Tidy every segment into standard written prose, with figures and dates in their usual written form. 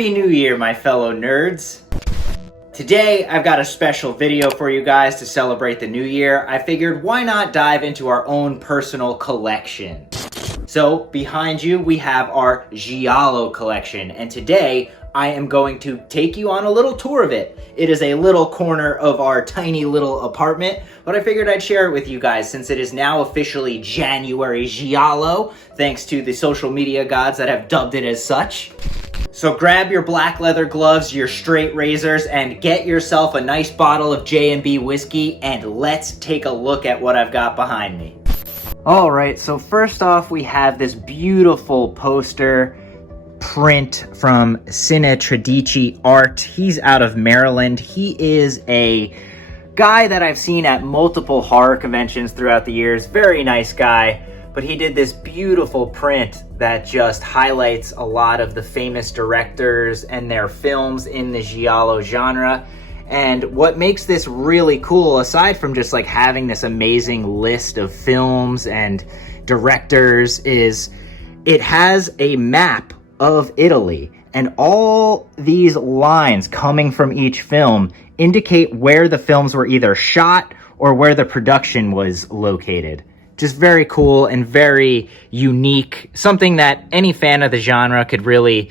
Happy New Year, my fellow nerds. Today, I've got a special video for you guys to celebrate the new year. I figured why not dive into our own personal collection. So behind you, we have our Giallo collection. And today, I am going to take you on a little tour of it. It is a little corner of our tiny little apartment, but I figured I'd share it with you guys since it is now officially January Giallo, thanks to the social media gods that have dubbed it as such. So grab your black leather gloves, your straight razors, and get yourself a nice bottle of J&B whiskey, and let's take a look at what I've got behind me. All right, so first off, we have this beautiful poster print from CinTredici Art. He's out of Maryland. He is a guy that I've seen at multiple horror conventions throughout the years. Very nice guy. But he did this beautiful print that just highlights a lot of the famous directors and their films in the Giallo genre. And what makes this really cool, aside from just like having this amazing list of films and directors, is it has a map of Italy. And all these lines coming from each film indicate where the films were either shot or where the production was located. Just very cool and very unique, something that any fan of the genre could really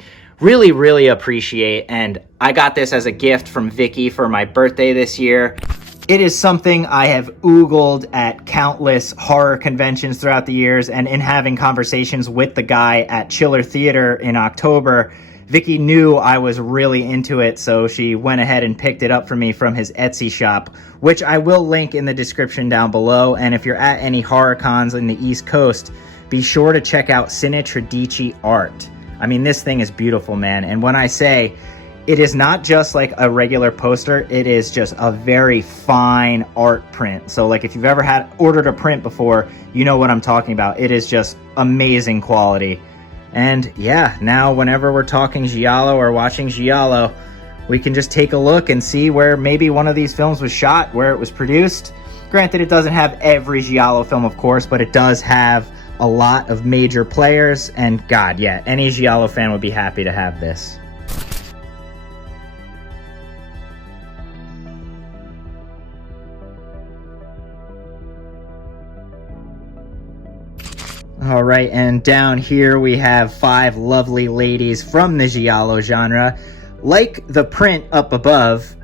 appreciate. And I got this as a gift from Vicky for my birthday this year. It is something I have oogled at countless horror conventions throughout the years, and in having conversations with the guy at Chiller Theater in October, Vicky knew I was really into it, so she went ahead and picked it up for me from his Etsy shop, which I will link in the description down below. And if you're at any horror cons in the East Coast, be sure to check out CinTredici Art. I mean, this thing is beautiful, man. And when I say it is not just like a regular poster, it is just a very fine art print. So like if you've ever ordered a print before, you know what I'm talking about. It is just amazing quality. And yeah, now whenever we're talking Giallo or watching Giallo, we can just take a look and see where maybe one of these films was shot, where it was produced. Granted, it doesn't have every Giallo film, of course, but it does have a lot of major players. And God, yeah, any Giallo fan would be happy to have this. All right, and down here we have 5 lovely ladies from the Giallo genre. Like the print up above,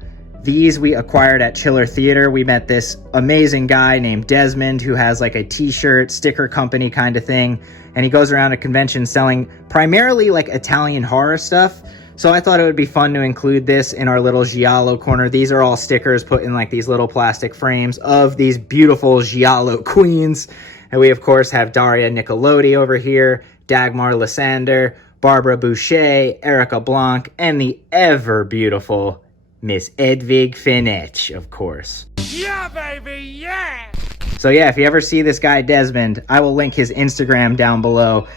these we acquired at Chiller Theater. We met this amazing guy named Desmond who has like a t-shirt, sticker company kind of thing, and he goes around a convention selling primarily like Italian horror stuff. So I thought it would be fun to include this in our little Giallo corner. These are all stickers put in like these little plastic frames of these beautiful Giallo queens. And we, of course, have Dario Nicolodi over here, Dagmar Lysander, Barbara Boucher, Erica Blanc, and the ever-beautiful Miss Edvig Finech, of course. Yeah, baby, yeah! So yeah, if you ever see this guy Desmond, I will link his Instagram down below.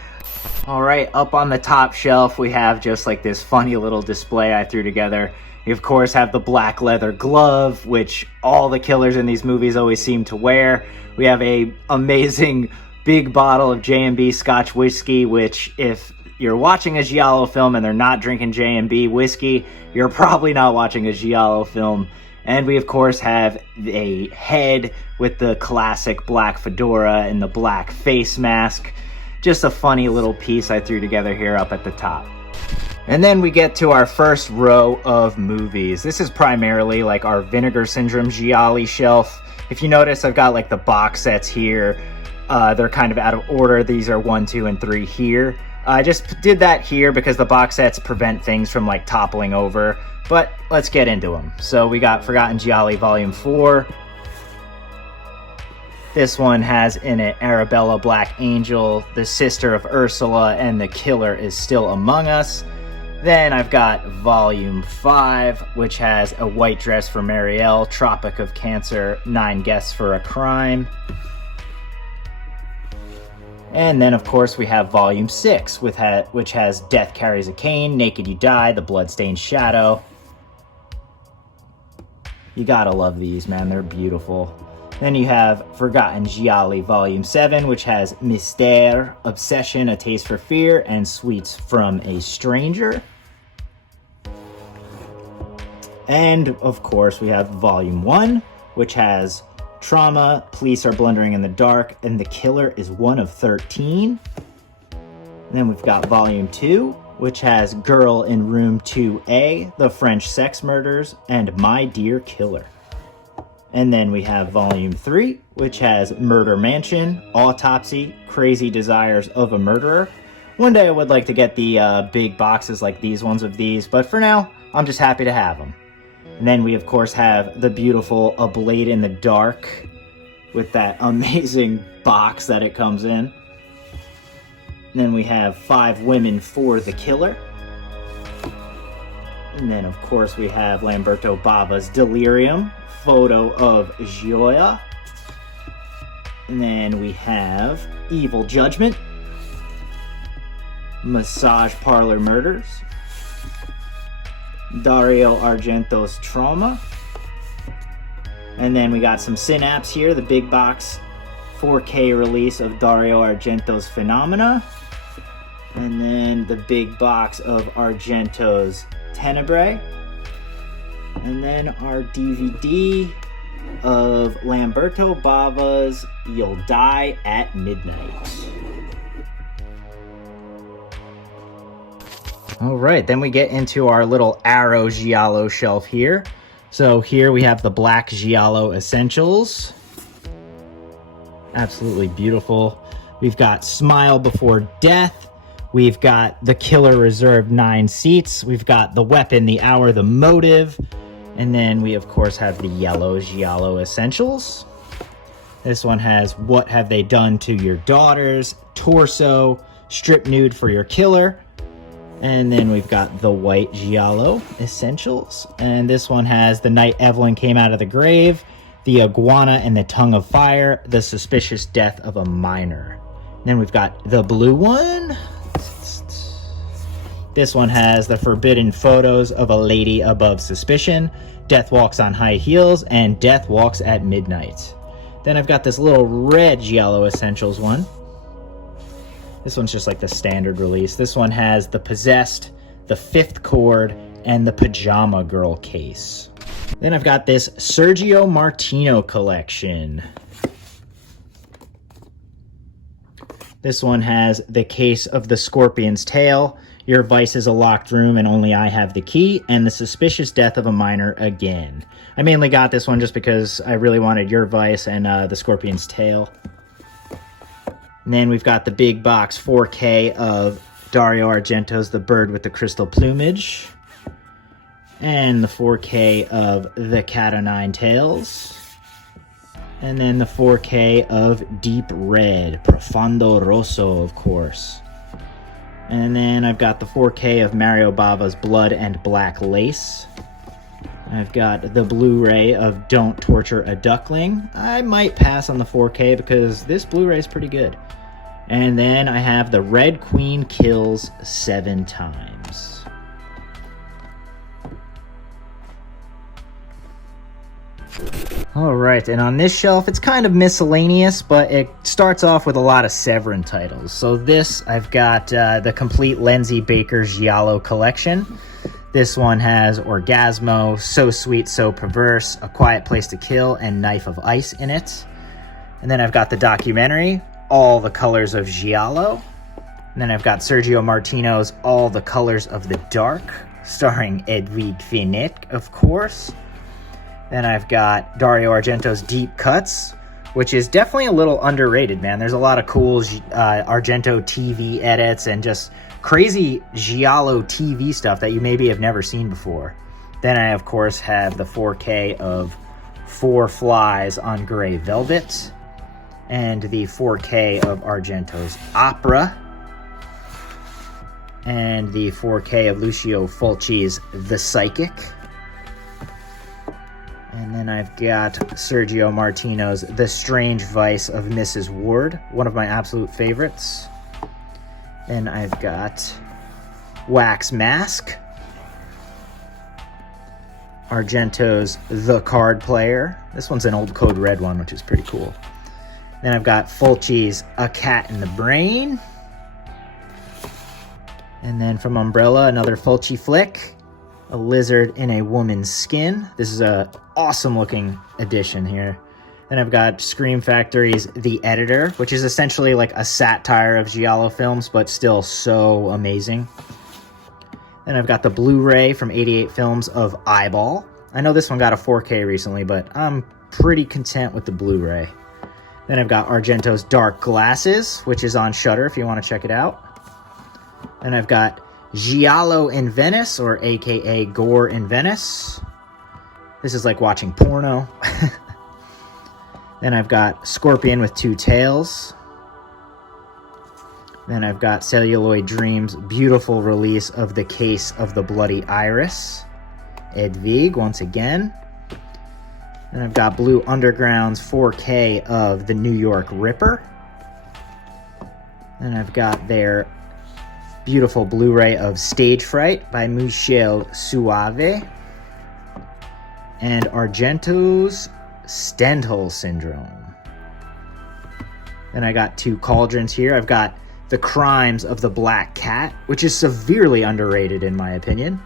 All right, up on the top shelf, we have just like this funny little display I threw together. We, of course, have the black leather glove, which all the killers in these movies always seem to wear. We have a amazing big bottle of J&B Scotch whiskey, which if you're watching a Giallo film and they're not drinking J&B whiskey, you're probably not watching a Giallo film. And we, of course, have a head with the classic black fedora and the black face mask. Just a funny little piece I threw together here up at the top. And then we get to our first row of movies. This is primarily like our Vinegar Syndrome Gialli shelf. If you notice, I've got like the box sets here. They're kind of out of order. These are 1, 2, and 3 here. I just did that here because the box sets prevent things from like toppling over. But let's get into them. So we got Forgotten Gialli Volume 4. This one has in it Arabella Black Angel, the sister of Ursula, and the killer is still among us. Then I've got Volume 5, which has A White Dress for Marielle, Tropic of Cancer, 9 Guests for a Crime. And then, of course, we have Volume 6, which has Death Carries a Cane, Naked You Die, The Bloodstained Shadow. You gotta love these, man. They're beautiful. Then you have Forgotten Gialli Volume 7, which has Mystère, Obsession, A Taste for Fear, and Sweets from a Stranger. And of course we have volume 1, which has Trauma, Police Are Blundering in the Dark, and The Killer is one of 13. And then we've got volume 2, which has Girl in Room 2A, The French Sex Murders, and My Dear Killer. And then we have volume 3, which has Murder Mansion, Autopsy, Crazy Desires of a Murderer. One day I would like to get the big boxes like these ones of these, but for now, I'm just happy to have them. And then we, of course, have the beautiful A Blade in the Dark with that amazing box that it comes in. And then we have 5 Women for the Killer. And then, of course, we have Lamberto Bava's Delirium, photo of Gioia. And then we have Evil Judgment, Massage Parlor Murders, Dario Argento's Trauma. And then we got some Synapse here, the big box 4K release of Dario Argento's Phenomena. And then the big box of Argento's Tenebrae. And then our DVD of Lamberto Bava's You'll Die at Midnight. All right, then we get into our little Arrow Giallo shelf here. So here we have the Black Giallo Essentials. Absolutely beautiful. We've got Smile Before Death. We've got The Killer Reserved 9 seats. We've got The Weapon, The Hour, The Motive. And then we, of course, have the Yellow Giallo Essentials. This one has What Have They Done to Your Daughters, Torso, Strip Nude for Your Killer. And then we've got the White Giallo Essentials. And this one has The Night Evelyn Came Out of the Grave, The Iguana and the Tongue of Fire, The Suspicious Death of a Minor. And then we've got the blue one. This one has The Forbidden Photos of a Lady Above Suspicion, Death Walks on High Heels, and Death Walks at Midnight. Then I've got this little red Giallo Essentials one. This one's just like the standard release. This one has The Possessed, The Fifth Chord, and the Pajama Girl case. Then I've got this Sergio Martino collection. This one has The Case of the Scorpion's Tail, Your Vice is a Locked Room and Only I Have the Key, and The Suspicious Death of a Minor again. I mainly got this one just because I really wanted Your Vice and The Scorpion's Tail. And then we've got the big box 4K of Dario Argento's The Bird with the Crystal Plumage. And the 4K of The Cat O' Nine Tails. And then the 4K of Deep Red, Profondo Rosso, of course. And then I've got the 4K of Mario Bava's Blood and Black Lace. I've got the Blu-ray of Don't Torture a Duckling. I might pass on the 4K because this Blu-ray is pretty good. And then I have the Red Queen Kills 7 times. Alright, and on this shelf, it's kind of miscellaneous, but it starts off with a lot of Severin titles. So this, I've got the complete Lindsay Baker Giallo collection. This one has Orgasmo, So Sweet, So Perverse, A Quiet Place to Kill, and Knife of Ice in it. And then I've got the documentary, All the Colors of Giallo. And then I've got Sergio Martino's All the Colors of the Dark, starring Edwige Fenech, of course. Then I've got Dario Argento's Deep Cuts, which is definitely a little underrated, man. There's a lot of cool Argento TV edits and just crazy Giallo TV stuff that you maybe have never seen before. Then I, of course, have the 4K of Four Flies on Gray Velvet and the 4K of Argento's Opera and the 4K of Lucio Fulci's The Psychic. And then I've got Sergio Martino's The Strange Vice of Mrs. Ward, one of my absolute favorites. Then I've got Wax Mask, Argento's The Card Player. This one's an old Code Red one, which is pretty cool. Then I've got Fulci's A Cat in the Brain. And then from Umbrella, another Fulci flick, a lizard in a woman's skin. This is a awesome looking edition here. Then I've got Scream Factory's The Editor, which is essentially like a satire of Giallo films, but still so amazing. Then I've got the Blu-ray from 88 Films of Eyeball. I know this one got a 4K recently, but I'm pretty content with the Blu-ray. Then I've got Argento's Dark Glasses, which is on Shudder if you want to check it out. Then I've got Giallo in Venice, or aka Gore in Venice. This is like watching porno. Then I've got Scorpion with Two Tails. Then I've got Celluloid Dreams' beautiful release of The Case of the Bloody Iris. Edvig, once again. And I've got Blue Underground's 4K of The New York Ripper. And I've got their beautiful Blu-ray of Stage Fright by Michel Suave. And Argento's Stendhal Syndrome. Then I got two Cauldrons here. I've got The Crimes of the Black Cat, which is severely underrated in my opinion.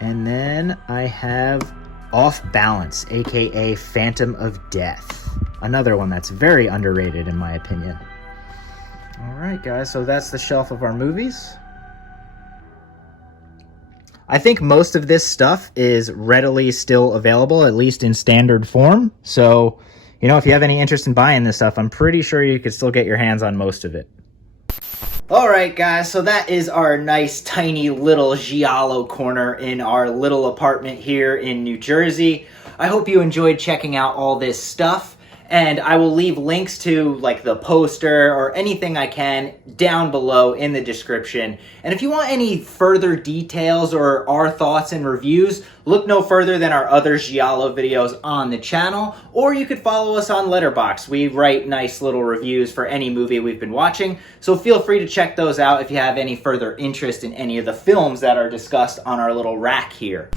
And then I have Off Balance, aka Phantom of Death. Another one that's very underrated in my opinion. Alright guys, so that's the shelf of our movies. I think most of this stuff is readily still available, at least in standard form. So, you know, if you have any interest in buying this stuff, I'm pretty sure you could still get your hands on most of it. Alright guys, so that is our nice tiny little Giallo corner in our little apartment here in New Jersey. I hope you enjoyed checking out all this stuff. And I will leave links to like the poster or anything I can down below in the description. And if you want any further details or our thoughts and reviews, look no further than our other Giallo videos on the channel. Or you could follow us on Letterboxd. We write nice little reviews for any movie we've been watching. So feel free to check those out if you have any further interest in any of the films that are discussed on our little rack here.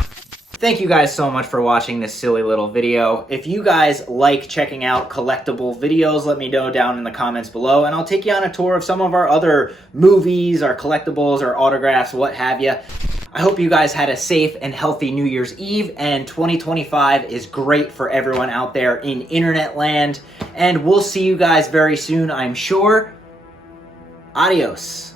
Thank you guys so much for watching this silly little video. If you guys like checking out collectible videos, let me know down in the comments below, and I'll take you on a tour of some of our other movies, our collectibles, our autographs, what have you. I hope you guys had a safe and healthy New Year's Eve, and 2025 is great for everyone out there in internet land, and we'll see you guys very soon, I'm sure. Adios.